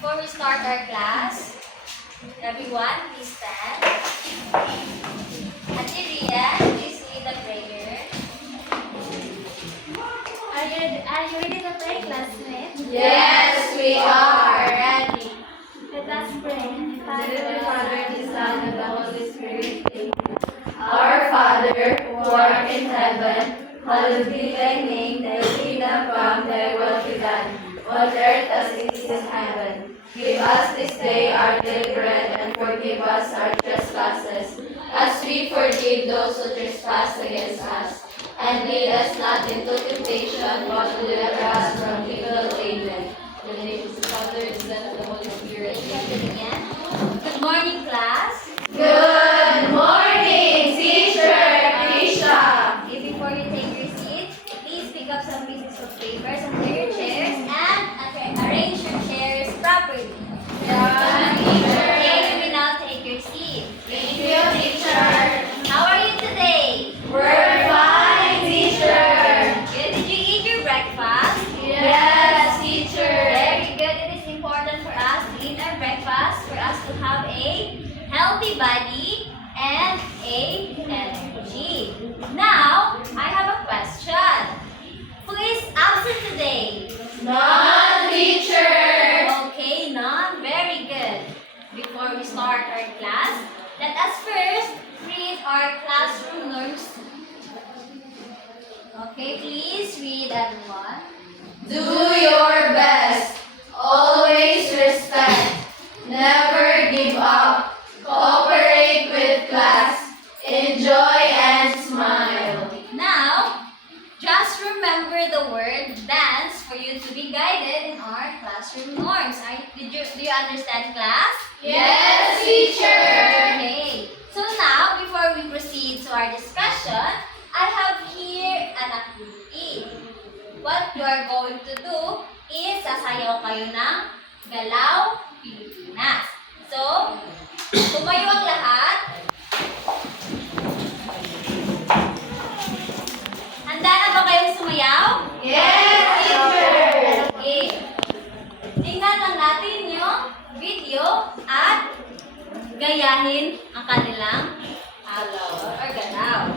before we start our class, everyone, please stand. Ate Rian, please lead the prayer. Are you ready to pray, classmates? Yes, we are ready. Let us pray. Father, the Son, and the Holy Spirit. Our Father, who art in heaven, hallowed be thy name. Thy kingdom come, thy will be done, on earth as it is in heaven. Give us this day our daily bread, and forgive us our trespasses, as we forgive those who trespass against us. And lead us not into temptation, but deliver us from evil. Amen. In the name of the Father, the Son, and the Holy Spirit. Good morning, class. Good morning, Teacher Krisha. Okay, before you take your seats, please pick up some pieces of papers under your chairs and arrange your chairs properly. Okay, you may now take your seat. Thank you, teacher. How are you today? We're fine, teacher. Good. Did you eat your breakfast? Yes, teacher. Very good. It is important for us to eat our breakfast for us to have a healthy body and a energy. Now, I have a question. Who is absent today? None, teacher. Okay, none. Very good. Before we start our class, let us first read our classroom norms. Okay, please read, everyone. Do your best. Always respect. Never give up. Cooperate with class. Enjoy and smile. Now, just remember the word dance for you to be guided in our classroom norms. Do you understand, class? Yes, teacher. Okay. So now, before we proceed to our discussion, I have here an activity. What you are going to do is sasayaw kayo ng Galaw Pilipinas. So, tumayo ang lahat. Handa na ba kayong sumayaw? Yes, teacher! Okay. Tingnan lang natin yung video at gayahin ang kanilang halaw or galaw.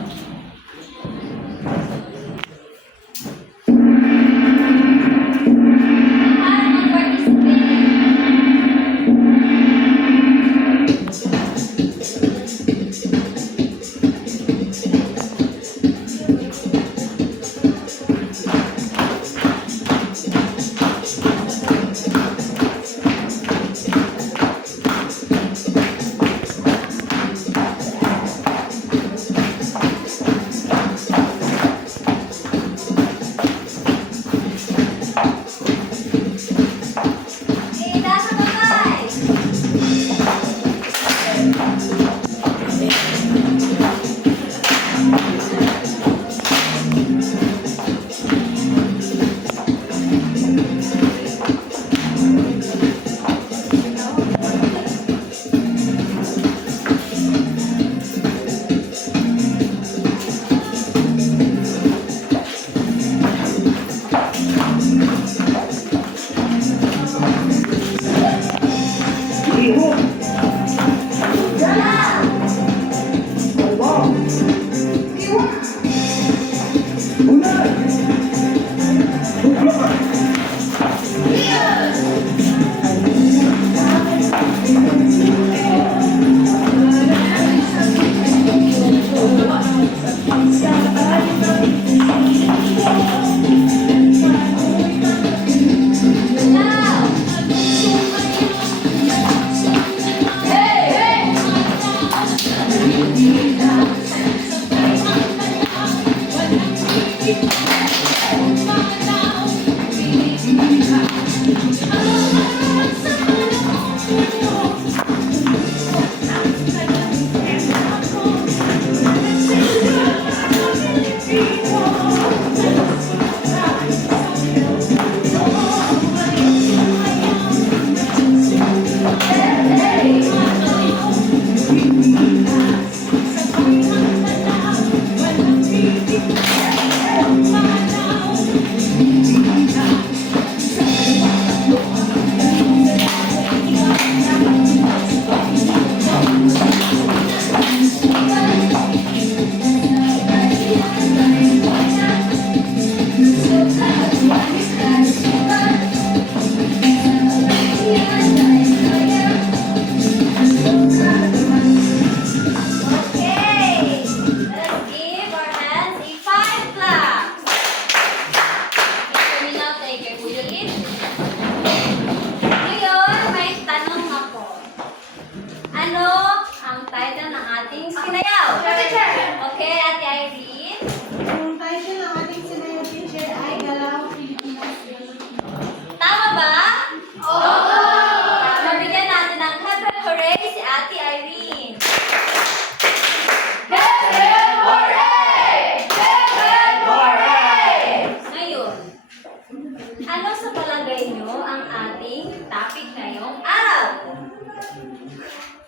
topic ngayong araw.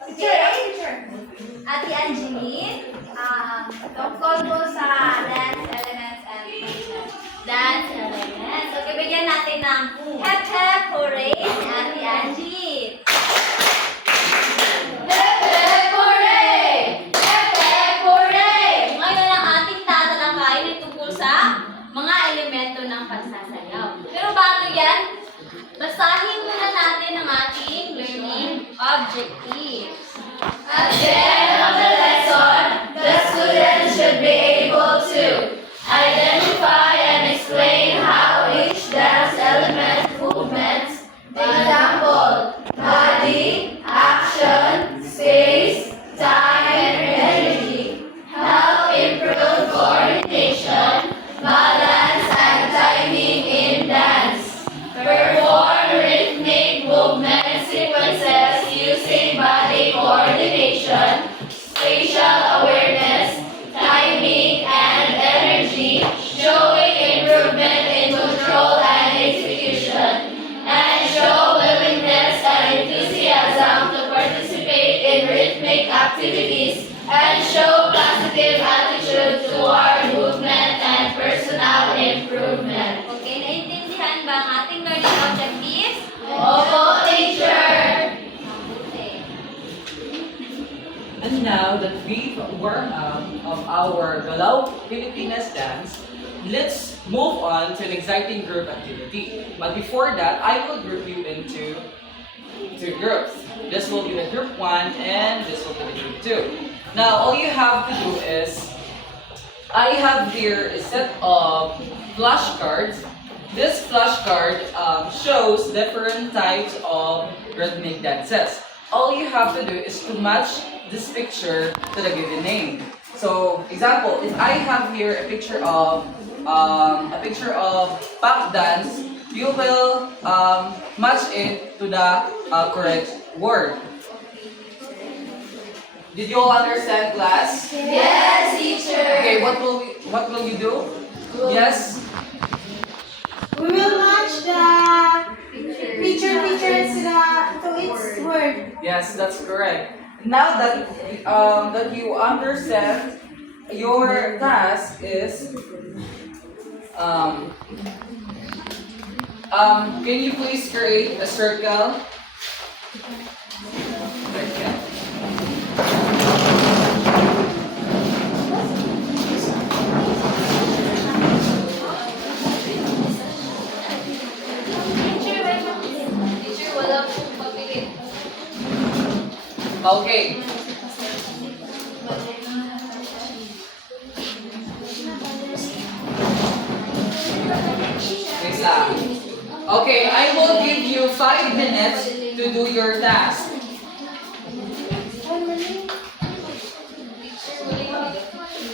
Okay? Ate Angeline, tungkol po sa dance elements and movement. Dance elements. Okay, bigyan natin ng hep hep hooray si Ate Angeline. Hep hep hooray! Hep hep hooray! Ngayon ang ating tatalakayin ay tungkol sa mga elemento ng pagsasayaw. Pero bago yan, basahin muna natin ang ating learning objectives. At the end of the lesson, the students should be able to identify and explain how each dance element movements, example, body, action, space, time, and energy, help improve coordination, balance, and timing in dance. Perform rhythmic movement sequences using body coordination, spatial awareness, timing, and energy, showing improvement in control and execution, and show willingness and enthusiasm to participate in rhythmic activities, and show positive attitude toward movement and personal improvement. Okay, naintindihan ba ang ating learning objectives? Opo, teacher! And now that we've warmed up of our Galaw Pilipinas dance, let's move on to an exciting group activity. But before that, I will group you into two groups. This will be the group 1 and this will be the group 2. Now, all you have to do is, I have here a set of flashcards. This flashcard shows different types of rhythmic dances. All you have to do is to match this picture to the given name. So, example, if I have here a picture of pop dance, you will match it to the correct word. Did you all understand, class? Yes, teacher! Okay, what will you do? Yes. We will match the picture to its word. Yes, that's correct. Now that that you understand, your task is can you please create a circle? Right here. Teacher, wala pong pagpili. Okay. Wait lang. Okay, I will give you 5 minutes to do your task.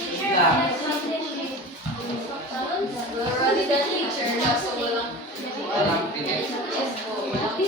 Wait lang. Already the teacher, kaso walang... Walang pili. Yes po, walang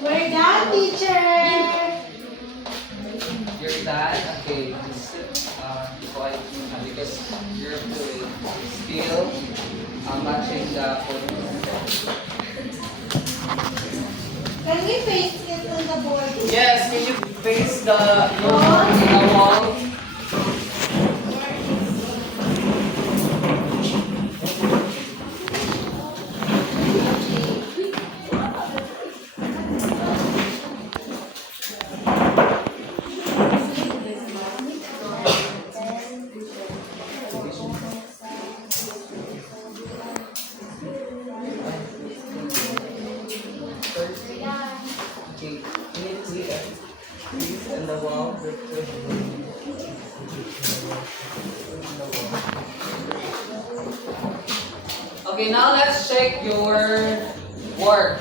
We're done, teacher. You're done? Okay. Just sit quiet because you're doing still matching the photo. Can we paste it on the board? Yes, can you face the wall? Okay, you need to see it. In the wall. Okay, now let's check your work.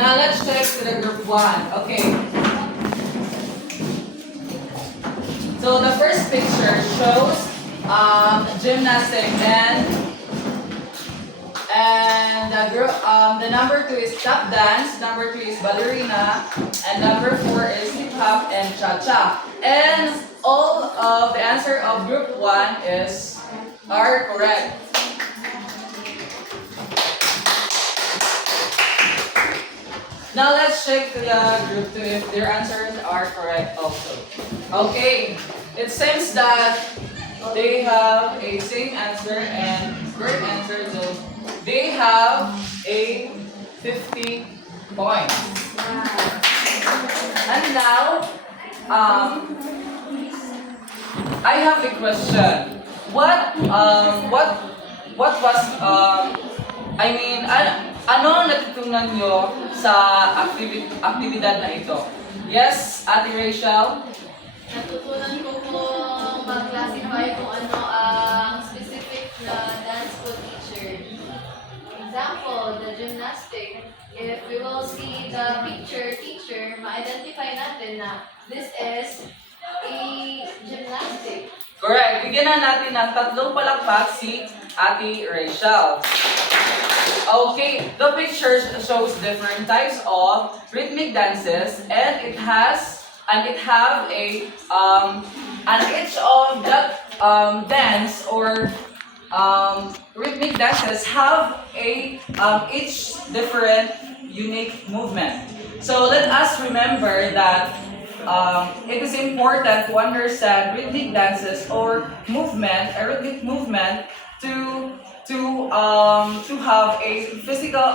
Now let's check to the group 1. Okay. So the first picture shows gymnastic and the group the number 2 is tap dance, number 3 is ballerina, and number 4 is hip hop and cha-cha. And all of the answer of group 1 are correct. Now let's check to the group 2 if their answers are correct also. Okay, it seems that they have a same answer and correct answer, so they have a 50 points. And now, I have a question. What was ano ang natutunan nyo sa aktibidad na ito? Yes, Ate Rachel? Natutunan ko kung mag-classify kung ano ang specific na dance ko teacher. Example, the gymnastic. If we will see the picture teacher, ma-identify natin na this is a gymnastic. Correct. Bigyan na natin ng 3 palakpak si Ate Rachel. Okay, the picture shows different types of rhythmic dances, and it have a and each of that dance or rhythmic dances have a each different unique movement. So let us remember that it is important to understand rhythmic dances or rhythmic movement to have a physical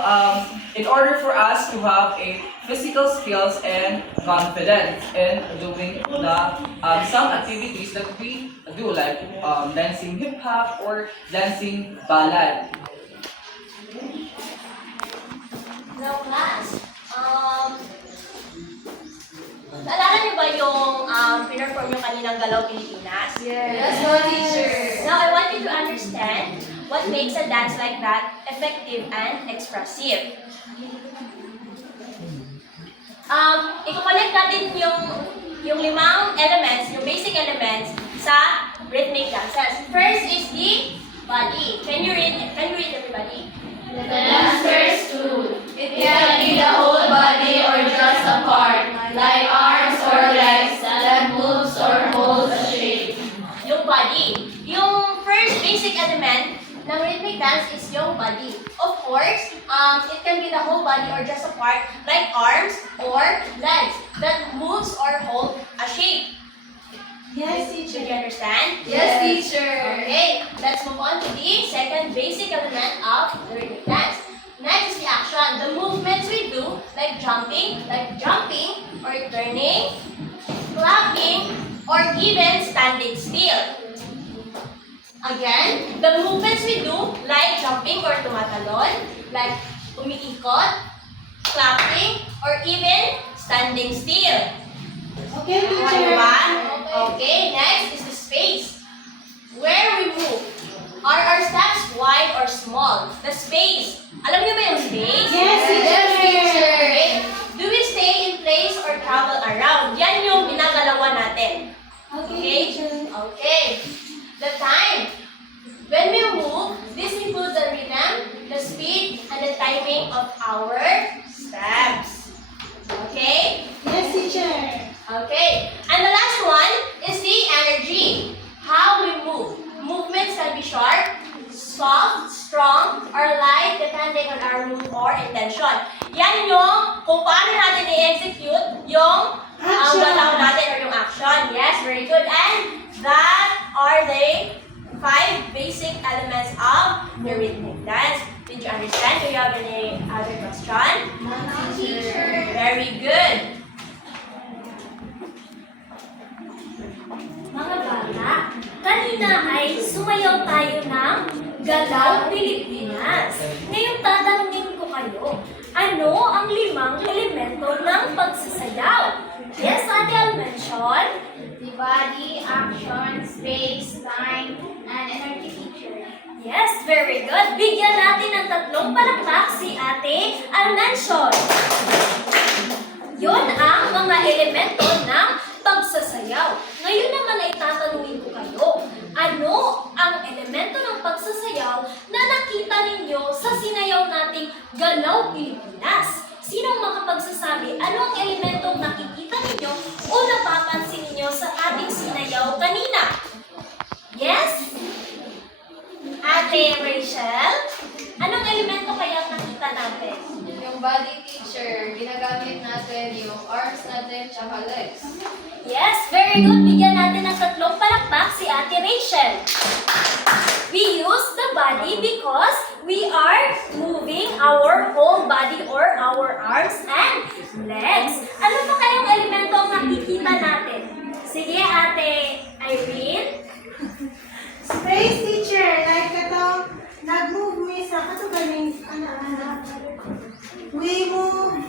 in order for us to have a physical skills and confidence in doing the some activities that we do, like dancing hip hop or dancing ballad. Now, class, naalala niyo ba yung pinerform yung kaninang Galaw Pilipinas? Yes, no teacher. Now, I want you to understand what makes a dance like that effective and expressive. I-connect natin yung 5 elements, yung basic elements sa rhythmic dances. First is the body. Can you read everybody? The dancer's tool. It can be the whole body or just a part, like arms or legs that moves or holds a shape. Yung body. Yung first basic element ng rhythmic dance is yung body. Of course, it can be the whole body or just a part, like arms or legs that moves or hold a shape. Yes, Did teacher. you understand? Yes, teacher. Okay, let's move on to the second basic element of the rhythmic dance. Next is the action. The movements we do, like jumping or turning, clapping, or even standing still. Again, the movements we do, like jumping or tumatalon, like umiikot, clapping, or even standing still. Okay, Ano teacher. ba? Okay, next is the space. Where we move. Are our steps wide or small? The space. Alam niyo ba yung space? Yes, teacher. Okay. Do we stay in place or travel around? Yan yung ginagalawan natin. Okay, teacher. Okay. The time. When we move, this includes the rhythm, the speed, and the timing of our steps. Okay? Yes, teacher. Okay. And the last one is the energy. How we move. Movements can be sharp, soft, strong, or light depending on our mood or intention. Yan yung kung paano natin i-execute yung Action. galaw natin or yung action. Yes, very good. And that are the 5 basic elements of the rhythmic dance. Did you understand? Do you have any other question? Teacher. Very good. Mga bata, kanina ay sumayaw tayo ng Galaw Pilipinas. Ngayon tatanungin ko kayo, ano ang 5 elemento ng pagsasayaw? Yes, Ate, I'll mention. The body, action, space, time, and energy teacher. Yes, very good. Bigyan natin ng 3 palakpak si Ate Almension. elemento ng pagsasayaw. Ngayon naman ay tatanungin ko kayo, ano ang elemento ng pagsasayaw na nakita ninyo sa sinayaw nating Galaw Pilipinas? Sinong makapagsasabi, ano ang elementong nakikita ninyo o napapansin ninyo sa ating sinayaw kanina? Yes? Ate Rachel, anong elemento kaya nakita natin? Yung body teacher, ginagamit natin yung arms natin tsaka legs. Yes, very good. Bigyan natin ng 3 palakpak si Ate Rachel. We use the body because we are moving our whole body or our arms and legs. Ano pa kayong elemento ang nakikita natin? Sige, Ate Irene. Space teacher, like ito, nag-move me sa katugaling, we move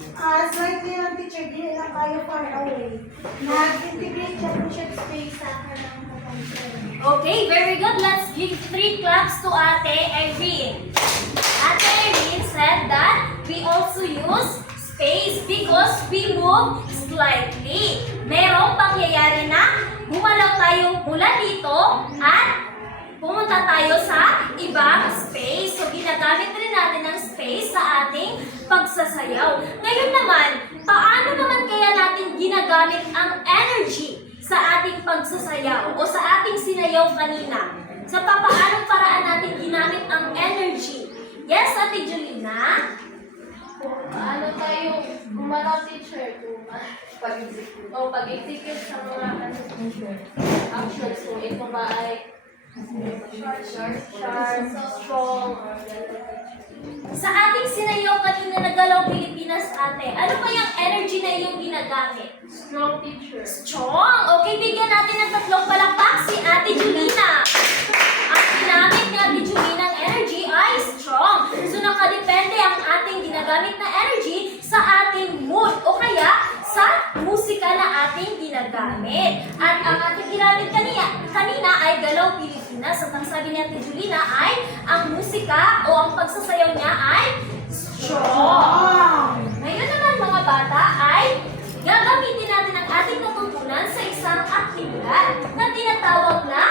slightly ang teacher, di lang tayo far away. Nag-integrate siya po siya space sa kanang teacher. Okay, very good. Let's give 3 claps to Ate Irene. Ate Irene said that we also use space because we move slightly. Merong pangyayari na gumalaw tayo mula dito at pumunta tayo sa ibang space. So, ginagamit rin natin ang space sa ating pagsasayaw. Ngayon naman, paano naman kaya natin ginagamit ang energy sa ating pagsasayaw o sa ating sinayaw kanina? Sa papaanong paraan natin ginamit ang energy? Yes, Ate Julina? Ano tayo, gumalaw teacher kung pag-execute. O pag-execute sa mga actions. So, ito ba ay Short, strong, sa ating sinayaw kanina na Galaw Pilipinas, ate, ano kayang energy na iyong ginagamit? strong teacher. Strong! Okay, bigyan natin ng 3 palakpak si Ate Julina. Ang ginamit ni Ate Julina ng energy ay strong. So, nakadepende ang ating ginagamit na energy sa ating mood o kaya sa musika na ating ginagamit. At ang ating ginamit kanina ay Galaw Pilipinas. At ang sabi ni Ate Julina ay ang musika o ang pagsasayaw niya ay strong. Ngayon naman mga bata ay gagamitin natin ang ating natutunan sa isang aktibidad na tinatawag na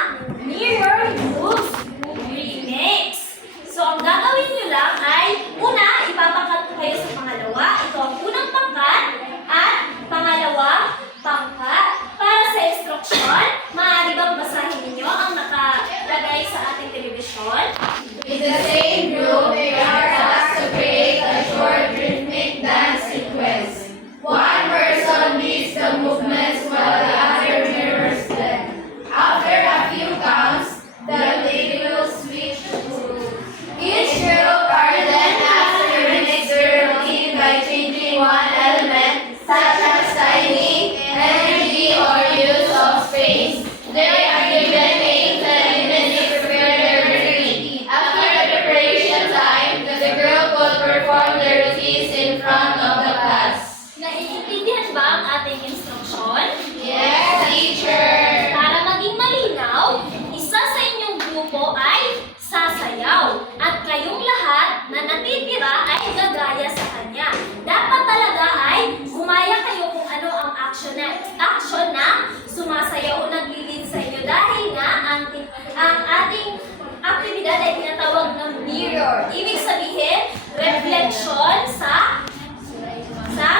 Mirror Use Remix. So ang gagawin nyo lang ay una, ipapakat ko kayo sa pangalawa. Ito ang unang pangkat at pangalawang pangkat. Para sa instruction, maaari bang basahin ninyo ang nakalagay sa ating telebisyon? In the same group, they are asked to create a short rhythmic dance sequence. One person leads the movements while the other mirrors them. After a few counts, the lady will switch to each group are then asked to remix their routine by changing one element, such as timing, energy, or use of space. They are given 8-10 minutes to prepare their routine. After the preparation time, the group will perform their routines in front of the class. Naiintindihan ba ang ating instruction? Yes, teacher! Para maging malinaw, isa sa inyong grupo ay sasayaw at kayong lahat na natitira ay gagaya sa kanya. Dapat talaga ay gumaya kayo kung ano ang action na sumasayaw o naglilid sa inyo dahil nga ang ating aktibidad ay tinatawag ng mirror. Ibig sabihin, reflection sa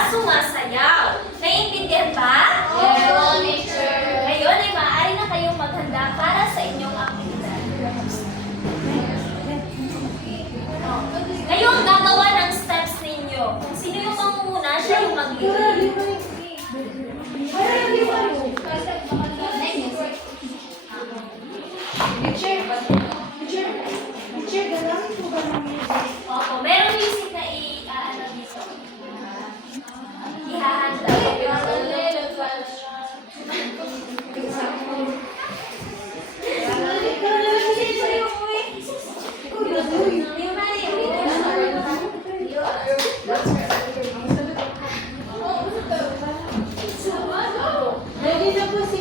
sumasayaw. Naiintindihan ba? Yes, teacher! Ngayon ay maaari na kayong maghanda para sa inyong aktibidad. Ngayon, gagawa ng steps ninyo. Kung sino yung mangunguna, siya yung mag-lead. Teacher, gagamit mo ba ng music? Opo, meron music na i-ano dito. Ihahanda. Ready na po si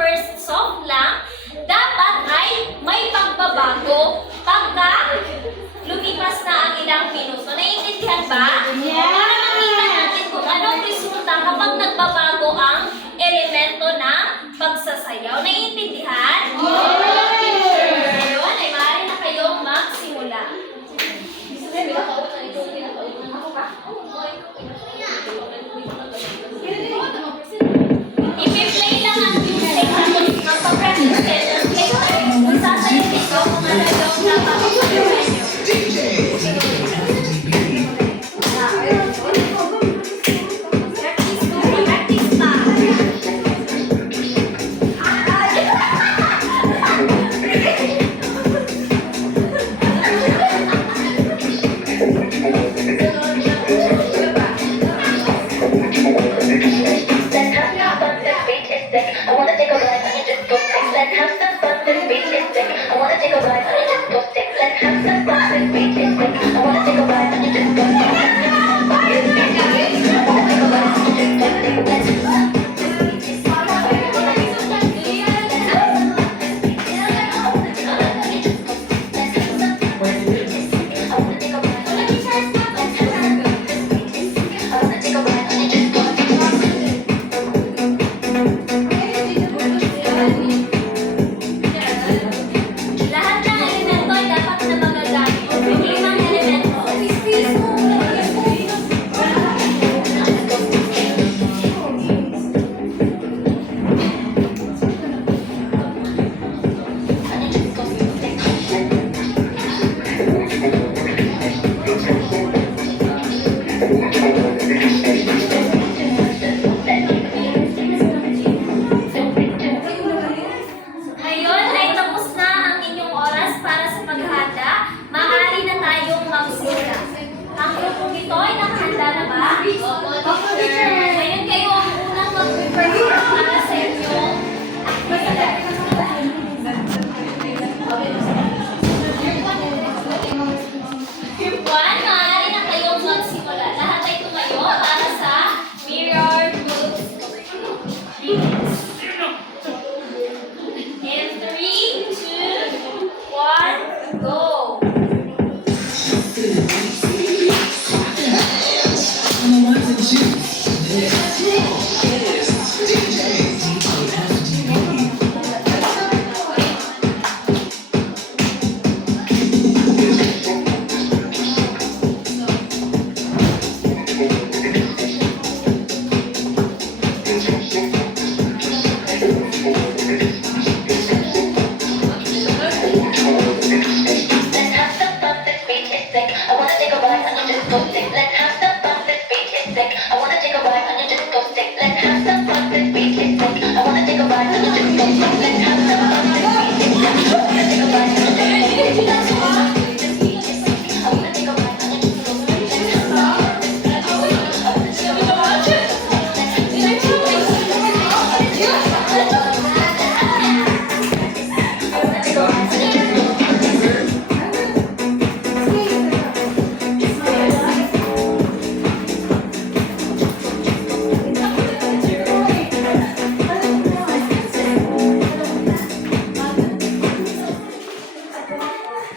first soft lang, dapat ay may pagbabago pagka lumipas na ang ilang minuto. Naiintindihan ba? Yes! Para makita natin kung anong resulta kapag nagbabago ang elemento ng pagsasayaw. Naiintindihan? Ngayon ay maaari na kayong magsimula. I-play lang ang music tapos magpa-practice kayo. Isasayaw dito kung ano yung napapagsasayaw sa inyo. Practice pa. I wanna take a ride, I just go take. Let's have some fun, this beat is sick. I wanna take a ride, I just go take. Let's have some fun, this beat is sick. I wanna take a ride, I just go take. I wanna take a ride, I just go take. Let's Lahat ng elemento ay dapat na magagamit. Yung limang elemento. Ngayon ay tapos na ang inyong oras para sa paghahanda. Maaari na tayong magsimula. Ang grupong ito ay nakahanda na ba? Ngayon kayo ang unang mag-prepare para sa inyong Group 1, maaari na kayong magsimula. Lahat ay tumayo para sa mirror group readings. In 3, 2, 1, go!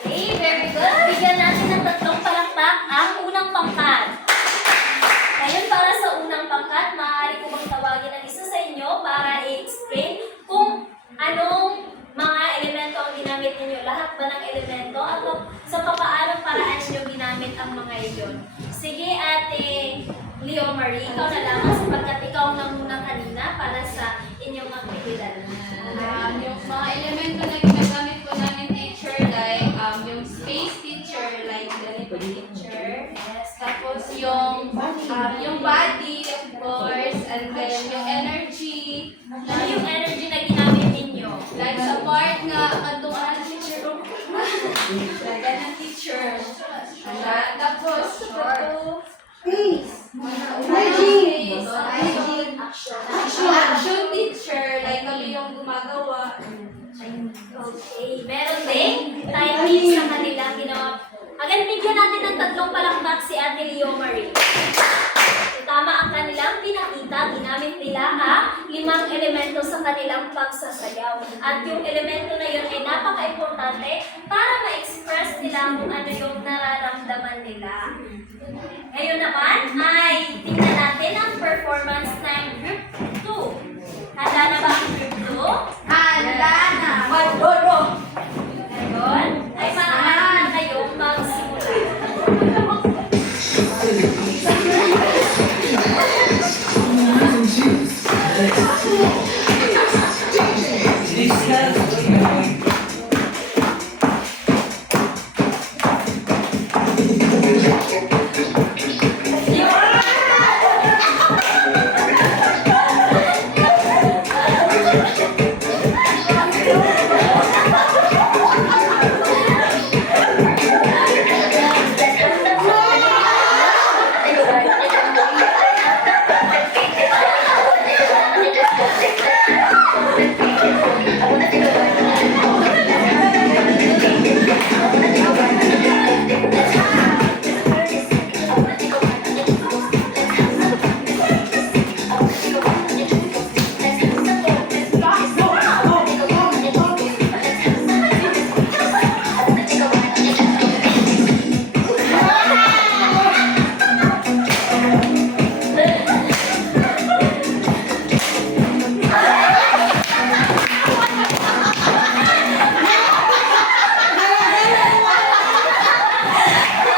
Okay, very good. Bigyan natin ng tatlong palakpak ang unang pangkat. Ngayon, para sa unang pangkat, maaari ko bang tawagin ang isa sa inyo para i-explain kung anong mga elemento ang ginamit ninyo. Lahat ba ng elemento at sa papaanong paraan ninyo ginamit ang mga iyon. Sige, Ate Leo Marie, ikaw na lamang sapagkat ikaw na muna kanina para sa inyong aktibidad. Yung mga elemento na ginagamit po namin teacher, like yung space teacher, like the teacher. Yes. Tapos yung body, of course, and then yung energy. Ano yung energy na ginamit ninyo? Like sa part nga, andong teacher room. Like ng teacher. Tapos, Peace! action teacher, like kami yung gumagawa. Okay, meron din timing sa kanilang ginawa. Again, bigyan natin ng tatlong palakpak si Ate Leo Marie. Tama ang kanilang pinakita, ginamit nila ang 5 elemento sa kanilang pagsasayaw. At yung elemento na yun ay napaka-importante para ma-express nila kung ano yung nararamdaman nila. Ngayon naman ay tingnan natin ang performance ng Group 2. Handa na ba ang Group 2? Handa na! Ngayon ay maaari na kayong magsimula.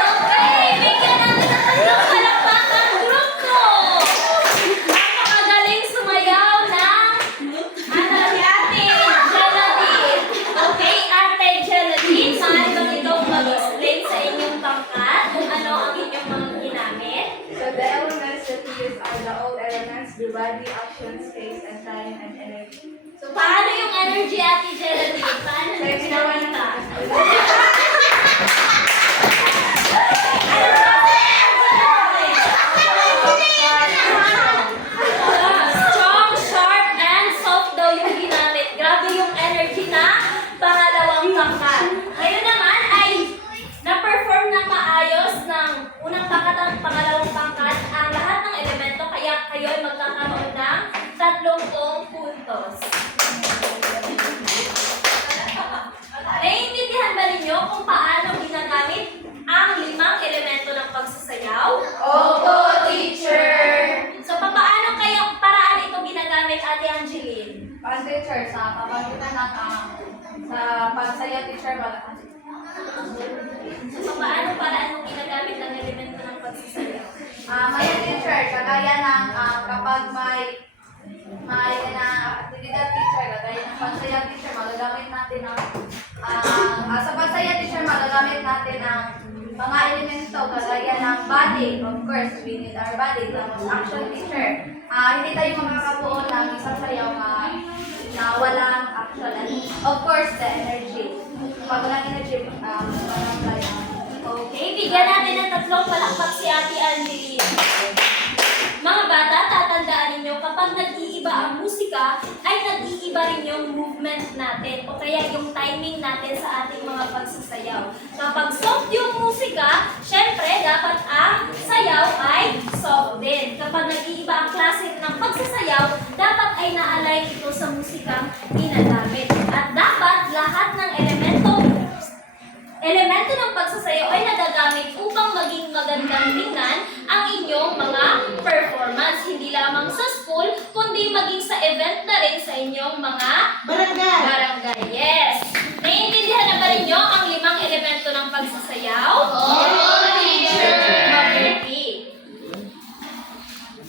Okay, bigyan natin ng tatlong palakpakan ang Group 2. Napakagaling sumayaw ng Ate Geraldine. Okay, Ate Geraldine, maaari bang ikaw mag-explain sa inyong pangkat kung ano ang inyong mga ginamit? So the elements that we use are the old elements, the body, action, space, and time, and energy. So, paano yung energy, Ate Geraldine? Paano So nyo ginawa pinakita? Strong, sharp, and soft daw yung ginamit. Grabe yung energy na pangalawang pangkat. Ngayon naman ay na-perform ng maayos ng unang pangkat at pangalawang pangkat ang lahat ng elemento, kaya kayo ay magkakaroon ng 30 puntos. Naiintindihan ba ninyo kung paano ginagamit ang 5 elemento ng pagsasayaw? Opo, teacher! So, paano kaya paraan ito ginagamit, Ate Angeline? Pag teacher, sa pamagitan ng sa pagsayaw teacher, So, paano paraan mo ginagamit ang elemento ng pagsasayaw? may teacher, kagaya ng kapag may aktibidad teacher, kagaya ng pagsayaw teacher, magagamit natin ang sa pagsayaw teacher, magagamit natin ang mga elemento kagaya ng body. Of course, we need our body. Tapos action teacher. Hindi tayo makakabuo ng isang sayaw na walang action. And of course, the energy. Pag walang energy, walang tayo. Okay, bigyan natin ng 3 palakpak si Ate Angeline. Mga bata, tatandaan ninyo, kapag nag-iiba ang musika, ay nag-iiba rin yung movement natin o kaya yung timing natin sa ating mga pagsasayaw. Kapag soft yung musika, syempre, dapat ang sayaw ay soft din. Kapag nag-iiba ang klase ng pagsasayaw, dapat ay na-align ito sa musikang ginagamit. At dapat lahat ng elemento ng pagsasayaw ay nagagamit upang maging magandang tingnan ang inyong mga performance. Hindi lamang sa school, kundi maging sa event na rin sa inyong mga barangay. Yes! Naiintindihan na ba ninyo ang 5 elemento ng pagsasayaw? Mabuti.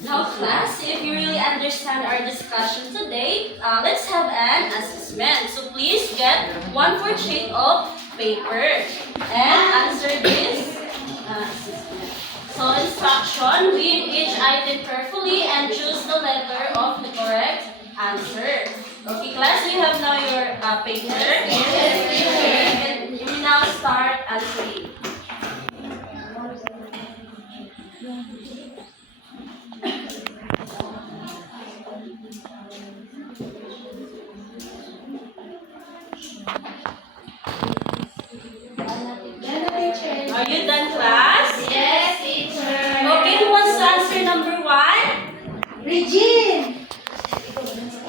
Now class, if you really understand our discussion today, let's have an assessment. So please get 1/4 sheet of paper and answer this assessment. So instruction, read each item carefully and choose the letter of the correct answer. Okay class, you have now your paper. And you will now start answering. Are you done, class? Yes, teacher. Okay, who wants to answer number 1? Eugene!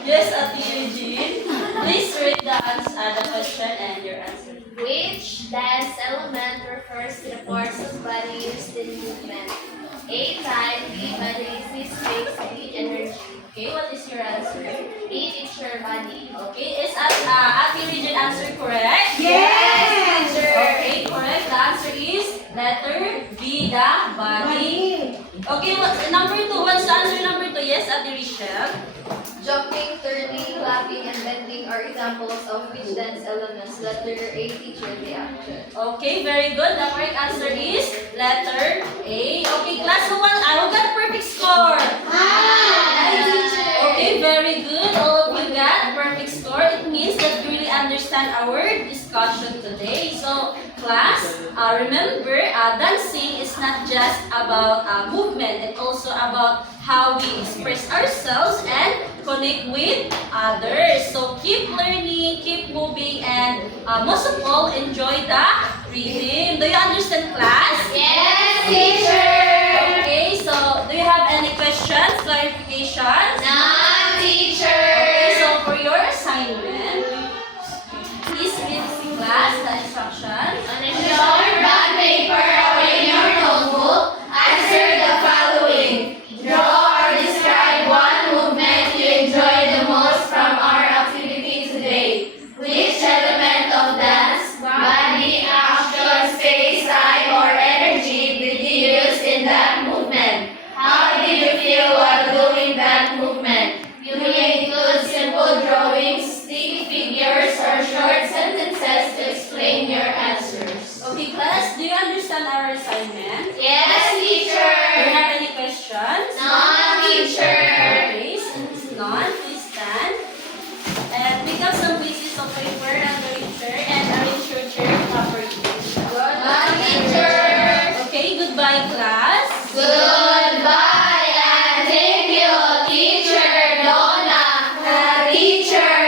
Yes, Ate Eugene. Please read the question and your answer. Which dance element refers to the parts of body used in movement? A. Time, B. Body, C. Space, D. Energy. Okay, what is your answer? B. Teacher, body. Okay, is Ate Regine answer correct? Yes! Okay, correct. The answer is letter B, the body. Okay, number 2? What's the answer number 2? Yes, Ate Rachel. Jumping, turning, clapping, and bending are examples of which dance elements? Letter A. Teacher, the action. Okay, very good. The correct answer is letter A. Okay, class 1, I will get perfect score. Okay, very good. All of you got perfect score. It means that you really understand our discussion today. So, class, remember, dancing is not just about movement. It's also about how we express ourselves and connect with others. So, keep learning, keep moving, and most of all, enjoy the rhythm. Do you understand, class? Yes, teacher! Okay, so do you have any questions, clarifications? None, teacher! Okay, so for your assignment, please read the class, the instructions. On a short bond paper or in your notebook, answer the following. Draw or describe one movement you enjoy the most from our activity today. Which element of dance, body, action, space, time, or energy did you use in that movement? How did you feel while doing that movement? You may include simple drawings, stick figures, or short sentences to explain your answers. Okay, class, do you understand our assignment? Yes, Do you teacher! have any questions? None, teacher! Okay, since none, please stand. And pick up some pieces of paper under your chair and arrange your chair properly. None, teacher! Okay, goodbye, class. Goodbye and thank you, teacher Donna, teacher